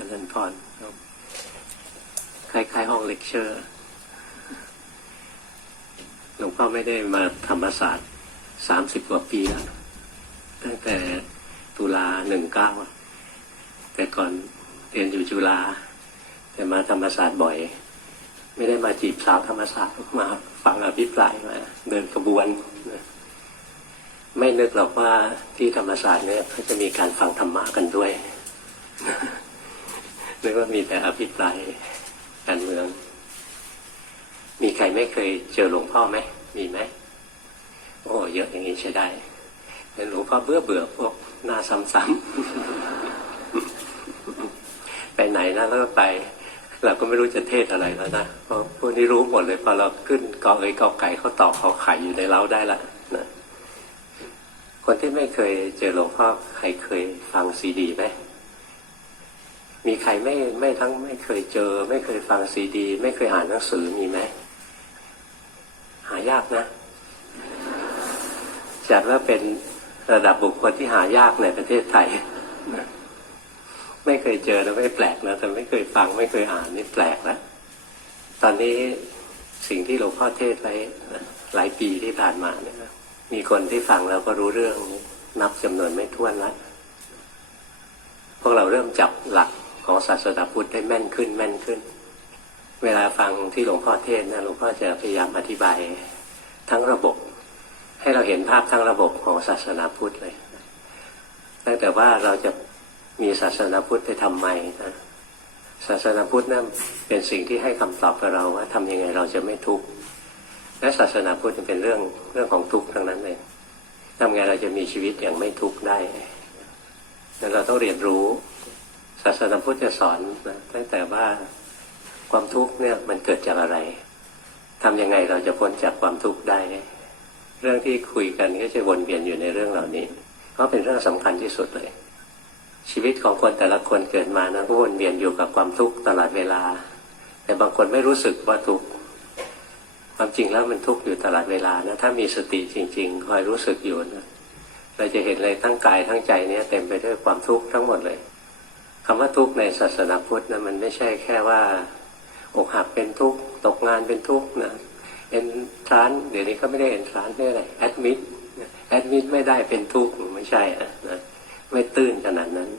จริญพรครับคล้ายๆห้องเลคเชอร์ หลวงพ่อไม่ได้มาธรรมศาสตร์สามสิบกว่าปีแล้ว ตั้งแต่ตุลาหนึ่งเก้า แต่ก่อนเรียนอยู่จุฬา แต่มาธรรมศาสตร์บ่อย ไม่ได้มาจีบสาวธรรมศาสตร์มาฟังอภิปรายมา เดินขบวนนะไม่นึกหรอกว่าที่ธรรมศาสตร์เนี่ยเขาจะมีการฟังธรรมะกันด้วย นึกว่ามีแต่อภิปรายการเมือง มีใครไม่เคยเจอหลวงพ่อไหม มีไหม โอ้ เยอะอย่างนี้ใช้ได้หลวงพ่อเบื่อเบื่อพวกหน้าซ้ำๆไปไหนนะแล้วก็ไป เราก็ไม่รู้จะเทศอะไรแล้วนะ เพราะพวกนี้รู้หมดเลยพอเราขึ้นกอเอ้ยกอไก่เขาตอบเขาไข่อยู่ในเล้าได้ละนะคนที่ไม่เคยเจอหลวงพ่อใครเคยฟังซีดีไหม มีใครไม่ไม่ทั้งไม่เคยเจอ ไม่เคยฟังซีดี ไม่เคยอ่านหนังสือมีไหมหายากนะจัดว่าเป็นระดับบุคคลที่หายากในประเทศไทย ไม่เคยเจอแล้วไม่แปลกนะแต่ไม่เคยฟังไม่เคยอ่านนี่แปลกแล้วตอนนี้สิ่งที่หลวงพ่อเทศไว้หลายปีที่ผ่านมาเนี่ยมีคนที่ฟังแล้วก็รู้เรื่องนับจำนวนไม่ถ้วนแล้วพวกเราเริ่มจับหลัก ของศาสนาพุทธได้แม่นขึ้นแม่นขึ้น เวลาฟังที่หลวงพ่อเทศน์นะหลวงพ่อจะพยายามอธิบายทั้งระบบ ให้เราเห็นภาพทั้งระบบของศาสนาพุทธเลยตั้งแต่ว่าเราจะมีศาสนาพุทธไปทำไมนะศาสนาพุทธนั่นเป็นสิ่งที่ให้คำตอบกับเราว่าทำยังไงเราจะไม่ทุกข์และศาสนาพุทธเป็นเรื่องเรื่องของทุกข์ทั้งนั้นเลยทำไงเราจะมีชีวิตอย่างไม่ทุกข์ได้แล้วเราต้องเรียนรู้ ศาสนาพุทธจะสอนนะตั้งแต่ว่าความทุกข์เนี่ยมันเกิดจากอะไรทำยังไงเราจะพ้นจากความทุกข์ได้ เรื่องที่คุยกันก็จะวนเวียนอยู่ในเรื่องเหล่านี้เพราะเป็นเรื่องสำคัญที่สุดเลย ชีวิตของคนแต่ละคนเกิดมานะก็วนเวียนอยู่กับความทุกข์ตลอดเวลา แต่บางคนไม่รู้สึกว่าทุกข์ความจริงแล้วมันทุกข์อยู่ตลอดเวลานะถ้ามีสติจริง ๆ คอยรู้สึกอยู่นะเราจะเห็นเลยทั้งกายทั้งใจเนี่ยเต็มไปด้วยความทุกข์ทั้งหมดเลย คำว่าทุกข์ในศาสนาพุทธนะมันไม่ใช่แค่ว่าอกหักเป็นทุกข์ตกงานเป็นทุกข์นะเอ็นทรานเดี๋ยวนี้ก็ไม่ได้เอ็นทรานเรียกอะไรแอดมิดแอดมิดไม่ได้เป็นทุกข์ไม่ใช่อะนะไม่ตื้นขนาดนั้น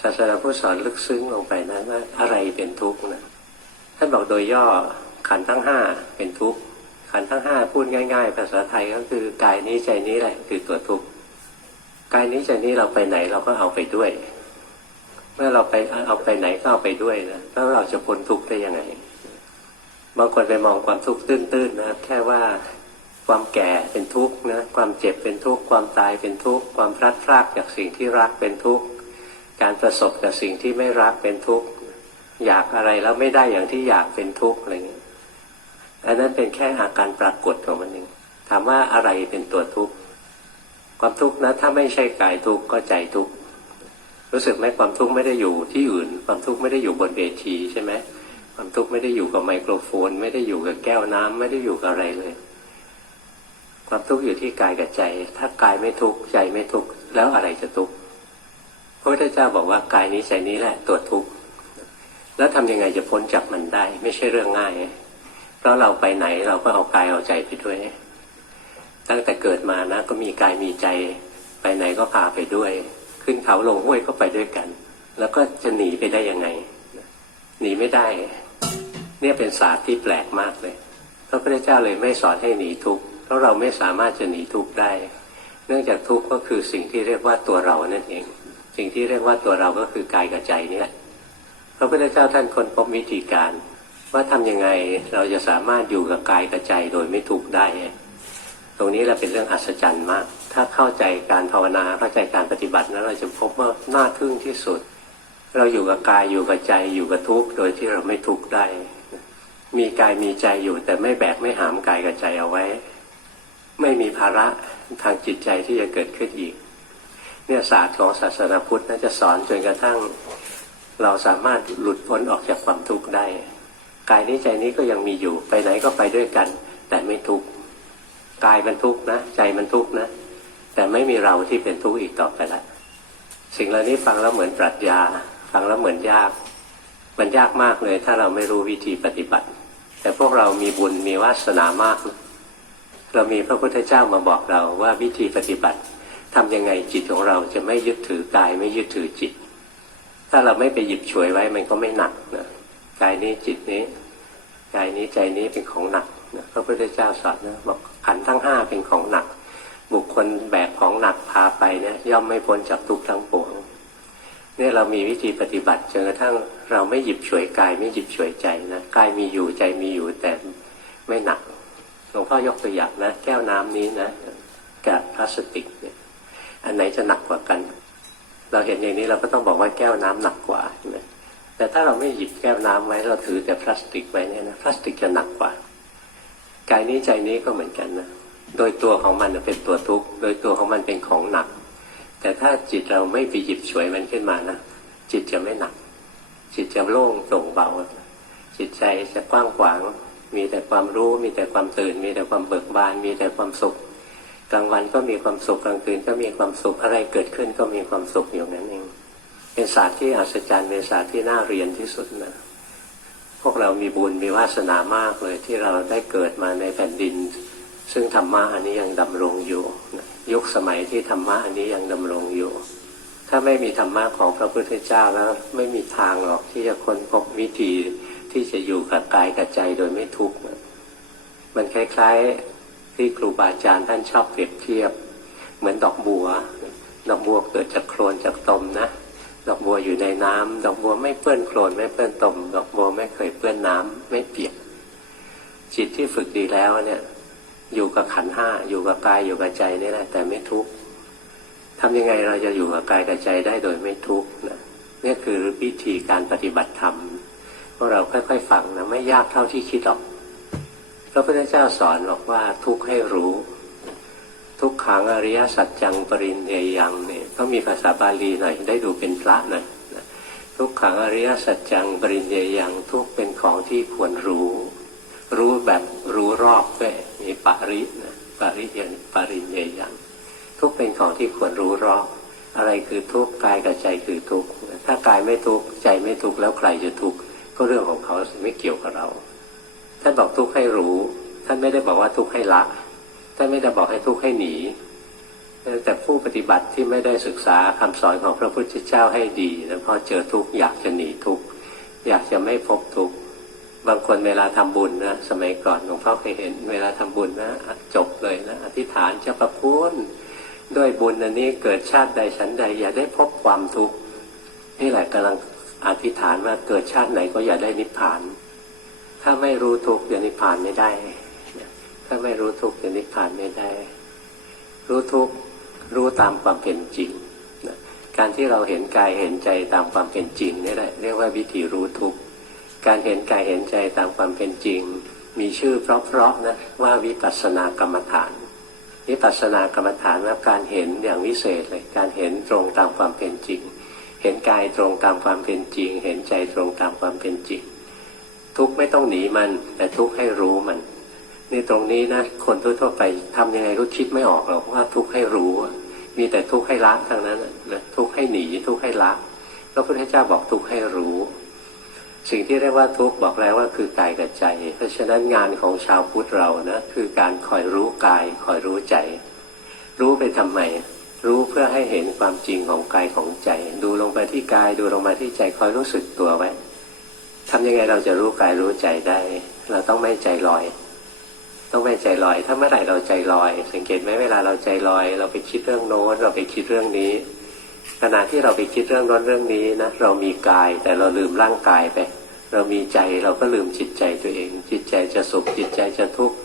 ศาสนาพุทธสอนลึกซึ้งลงไปนะว่าอะไรเป็นทุกข์นะท่านบอกโดยย่อขันทั้งห้าเป็นทุกข์ขันทั้งห้าพูดง่าย ๆ ภาษาไทยก็คือกายนี้ใจนี้แหละคือตัวทุกข์กายนี้ใจนี้เราไปไหนเราก็เอาไปด้วย เมื่อเราไปเอาไปไหนก็เอาไปด้วยนะแล้วเราจะพ้นทุกข์ได้ยังไง บางคนไปมองความทุกข์ตื้นๆนะแค่ว่าความแก่เป็นทุกข์นะความเจ็บเป็นทุกข์ความตายเป็นทุกข์ความพลัดพรากจากสิ่งที่รักเป็นทุกข์การประสบกับสิ่งที่ไม่รักเป็นทุกข์อยากอะไรแล้วไม่ได้อย่างที่อยากเป็นทุกข์อะไรเงี้ยอันนั้นเป็นแค่อาการปรากฏของมันเองถามว่าอะไรเป็นตัวทุกข์ความทุกข์นะถ้าไม่ใช่กายทุกข์ก็ใจทุกข์ รู้สึกไหมความทุกข์ไม่ได้อยู่ที่อื่น ความทุกข์ไม่ได้อยู่บนเวทีใช่ไหมความทุกข์ไม่ได้อยู่กับไมโครโฟน ไม่ได้อยู่กับแก้วน้ำไม่ได้อยู่กับอะไรเลย ความทุกข์อยู่ที่กายกับใจ ถ้ากายไม่ทุกข์ใจไม่ทุกข์แล้วอะไรจะทุกข์พระพุทธเจ้าบอกว่ากายนี้ใจนี้แหละตัวทุกข์แล้วทำยังไงจะพ้นจากมันได้ ไม่ใช่เรื่องง่าย เพราะเราไปไหนเราก็เอากายเอาใจไปด้วย ตั้งแต่เกิดมานะ ก็มีกายมีใจ ไปไหนก็พาไปด้วย ขึ้นเขาลงห้วยก็ไปด้วยกัน แล้วก็จะหนีไปได้ยังไง หนีไม่ได้ เนี่ยเป็นศาสตร์ที่แปลกมากเลยพระพุทธเจ้าเลยไม่สอนให้หนีทุกข์เพราะเราไม่สามารถจะหนีทุกข์ได้ เนื่องจากทุกข์ก็คือสิ่งที่เรียกว่าตัวเรานั่นเอง สิ่งที่เรียกว่าตัวเราก็คือกายกับใจนี่แหละพระพุทธเจ้าท่านคนพบวิธีการ ว่าทำยังไงเราจะสามารถอยู่กับกายกับใจโดยไม่ทุกข์ได้ ตรงนี้แหละเป็นเรื่องอัศจรรย์มาก ถ้าเข้าใจการภาวนาเข้าใจการปฏิบัตินั้นเราจะพบว่าน่าทึ่งที่สุด เราอยู่กับกายอยู่กับใจอยู่กับทุกข์โดยที่เราไม่ทุกข์ได้ มีกายมีใจอยู่แต่ไม่แบกไม่หามกายกับใจเอาไว้ ไม่มีภาระทางจิตใจที่จะเกิดขึ้นอีก เนี่ยศาสตร์ของศาสนาพุทธน่าจะสอนจนกระทั่ง เราสามารถหลุดพ้นออกจากความทุกข์ได้ กายนี้ใจนี้ก็ยังมีอยู่ไปไหนก็ไปด้วยกัน แต่ไม่ทุกข์กายมันทุกข์นะ ใจมันทุกข์นะ แต่ไม่มีเราที่เป็นทุกข์อีกต่อไปละสิ่งเหล่านี้ฟังแล้วเหมือนปรัชญา ฟังแล้วเหมือนยาก มันยากมากเลย ถ้าเราไม่รู้วิธีปฏิบัติ แต่พวกเรามีบุญมีวาสนามาก เรามีพระพุทธเจ้ามาบอกเราว่าวิธีปฏิบัติทำยังไงจิตของเราจะไม่ยึดถือกายไม่ยึดถือจิต ถ้าเราไม่ไปหยิบฉวยไว้มันก็ไม่หนักนะกายนี้จิตนี้กายนี้ใจนี้เป็นของหนักนะพระพุทธเจ้าสอนนะบอกขันทั้งห้าเป็นของหนัก บุคคลแบกของหนักพาไปเนี่ยย่อมไม่พ้นจากทุกข์ทั้งปวงเนี่ยเรามีวิธีปฏิบัติจนกระทั่งเราไม่หยิบฉวยกาย ไม่หยิบฉวยใจนะกายมีอยู่ใจมีอยู่แต่ไม่หนักหลวงพ่อยกตัวอย่างนะแก้วน้ำนี้นะกับพลาสติกเนี่ยอันไหนจะหนักกว่ากัน เราเห็นอย่างนี้เราก็ต้องบอกว่าแก้วน้ำหนักกว่าใช่ไหมแต่ถ้าเราไม่หยิบแก้วน้ำไว้เราถือแต่พลาสติกไว้เนี่ยนะพลาสติกจะหนักกว่ากายนี้ใจนี้ก็เหมือนกันนะ โดยตัวของมันเป็นตัวทุกข์ โดยตัวของมันเป็นของหนัก แต่ถ้าจิตเราไม่ไปหยิบฉวยมันขึ้นมานะจิตจะไม่หนัก จิตจะโล่งโปร่งเบา จิตใจจะกว้างขวาง มีแต่ความรู้ มีแต่ความตื่น มีแต่ความเบิกบาน มีแต่ความสุข กลางวันก็มีความสุข กลางคืนก็มีความสุข อะไรเกิดขึ้นก็มีความสุขอยู่นั้นเอง เป็นศาสตร์ที่อัศจรรย์ เป็นศาสตร์ที่น่าเรียนที่สุดนะ พวกเรามีบุญ มีวาสนามากเลยที่เราได้เกิดมาในแผ่นดิน ซึ่งธรรมะอันนี้ยังดำรงอยู่ ยุคสมัยที่ธรรมะอันนี้ยังดำรงอยู่ ถ้าไม่มีธรรมะของพระพุทธเจ้าแล้วไม่มีทางหรอกที่จะค้นพบวิธีที่จะอยู่กับกายกับใจโดยไม่ทุกข์มันคล้ายๆที่ครูบาอาจารย์ท่านชอบเปรียบเทียบ เหมือนดอกบัว ดอกบัวเกิดจากโคลนจากตมนะ ดอกบัวอยู่ในน้ำดอกบัวไม่เปื้อนโคลนไม่เปื้อนตม ดอกบัวไม่เคยเปื้อนน้ำไม่เปียกจิตที่ฝึกดีแล้วเนี่ย อยู่กับขันห้าอยู่กับกายอยู่กับใจนี่แหละแต่ไม่ทุกข์ทำยังไงเราจะอยู่กับกายกับใจได้โดยไม่ทุกข์นะนี่คือวิธีการปฏิบัติธรรมพวกเราค่อย ๆ ฟังนะไม่ยากเท่าที่คิดหรอกพระพุทธเจ้าสอนบอกว่าทุกข์ให้รู้ ทุกขังอริยสัจจังปรินเยยังเนี่ยต้องมีภาษาบาลีหน่อยได้ดูเป็นพระหน่อยนะทุกขังอริยสัจจังปรินเยยังทุกเป็นของที่ควรรู้ รู้แบบรู้รอบด้วยมีปรินะปริยนปริเยยังทุกเป็นของที่ควรรู้รอบ อะไรคือทุกข์กายกับใจคือทุกข์ถ้ากายไม่ทุกข์ใจไม่ทุกข์แล้วใครจะทุกข์ก็เรื่องของเขาไม่เกี่ยวกับเราท่านบอกทุกข์ให้รู้ ท่านไม่ได้บอกว่าทุกข์ให้ละท่านไม่ได้บอกให้ทุกข์ให้หนีแต่ผู้ปฏิบัติที่ไม่ได้ศึกษาคำสอนของพระพุทธเจ้าให้ดี แล้วพอเจอทุกข์อยากจะหนีทุกข์อยากจะไม่พบทุกข์ บางคนเวลาทำบุญนะสมัยก่อนหลวงพ่อเคยเห็น เวลาทำบุญนะจบเลยนะอธิษฐานเจ้าประคุณด้วยบุญอันนี้เกิดชาติใดฉันใด อย่าได้พบความทุกข์นี่แหละกำลังอธิษฐานว่าเกิดชาติไหนก็อย่าได้นิพพาน ถ้าไม่รู้ทุกข์จะนิพพานไม่ได้ ถ้าไม่รู้ทุกข์จะนิพพานไม่ได้ รู้ทุกข์รู้ตามความเป็นจริงการที่เราเห็นกายเห็นใจตามความเป็นจริงนี่แหละเรียกว่าวิธีรู้ทุกข์ การเห็นกายเห็นใจตามความเป็นจริง มีชื่อเพราะๆนะว่าวิปัสสนากรรมฐานวิปัสสนากรรมฐานว่าการเห็นอย่างวิเศษเลยการเห็นตรงตามความเป็นจริง เห็นกายตรงตามความเป็นจริง เห็นใจตรงตามความเป็นจริง ทุกไม่ต้องหนีมัน แต่ทุกให้รู้มันนี่ตรงนี้นะคนทั่วๆไปทำยังไงก็คิดไม่ออกหรอกว่าทุกให้รู้ มีแต่ทุกให้ละทั้งนั้นนะทุกให้หนีทุกให้ละพระพุทธเจ้าบอกทุกให้รู้ สิ่งที่เรียกว่าทุกข์บอกแล้วว่าคือกายกับใจ เพราะฉะนั้นงานของชาวพุทธเรานะคือการคอยรู้กายคอยรู้ใจ รู้ไปทำไม รู้เพื่อให้เห็นความจริงของกายของใจ ดูลงไปที่กายดูลงมาที่ใจคอยรู้สึกตัวไว้ทำยังไงเราจะรู้กายรู้ใจได้ เราต้องไม่ใจลอย ต้องไม่ใจลอย ถ้าเมื่อไหร่เราใจลอย สังเกตไหมเวลาเราใจลอย เราไปคิดเรื่องโน้นเราไปคิดเรื่องนี้ ขณะที่เราไปคิดเรื่องโน้นเรื่องนี้นะเรามีกายแต่เราลืมร่างกายไป เรามีใจเราก็ลืมจิตใจตัวเอง จิตใจจะสุขจิตใจจะทุกข์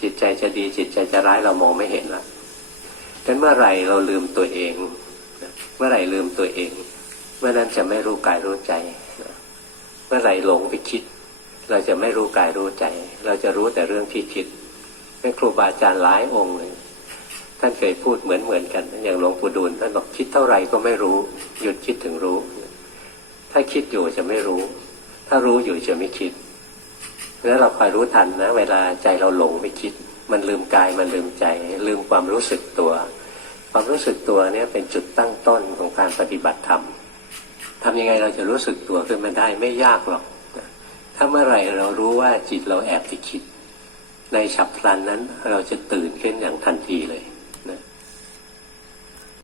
จิตใจจะดีจิตใจจะร้ายเรามองไม่เห็นละดังนั้นเมื่อไหร่เราลืมตัวเอง เมื่อไหร่ลืมตัวเอง เมื่อนั้นจะไม่รู้กายรู้ใจ เมื่อไหร่หลงไปคิด เราจะไม่รู้กายรู้ใจ เราจะรู้แต่เรื่องที่คิดแม่ครูบาอาจารย์หลายองค์เลย ท่านเคยพูดเหมือนเหมือนกัน อย่างหลวงปู่ดูลท่านบอกคิดเท่าไหร่ก็ไม่รู้ หยุดคิดถึงรู้ ถ้าคิดอยู่จะไม่รู้ ถ้ารู้อยู่จะไม่คิดแล้วเราคอยรู้ทันนะ เวลาใจเราหลงไปคิด มันลืมกายมันลืมใจ ลืมความรู้สึกตัว ความรู้สึกตัวเนี่ยเป็นจุดตั้งต้นของการปฏิบัติธรรมทำยังไงเราจะรู้สึกตัวขึ้นมาได้ไม่ยากหรอก ถ้าเมื่อไหร่เรารู้ว่าจิตเราแอบไปคิด ในฉับพลันนั้นเราจะตื่นขึ้นอย่างทันทีเลย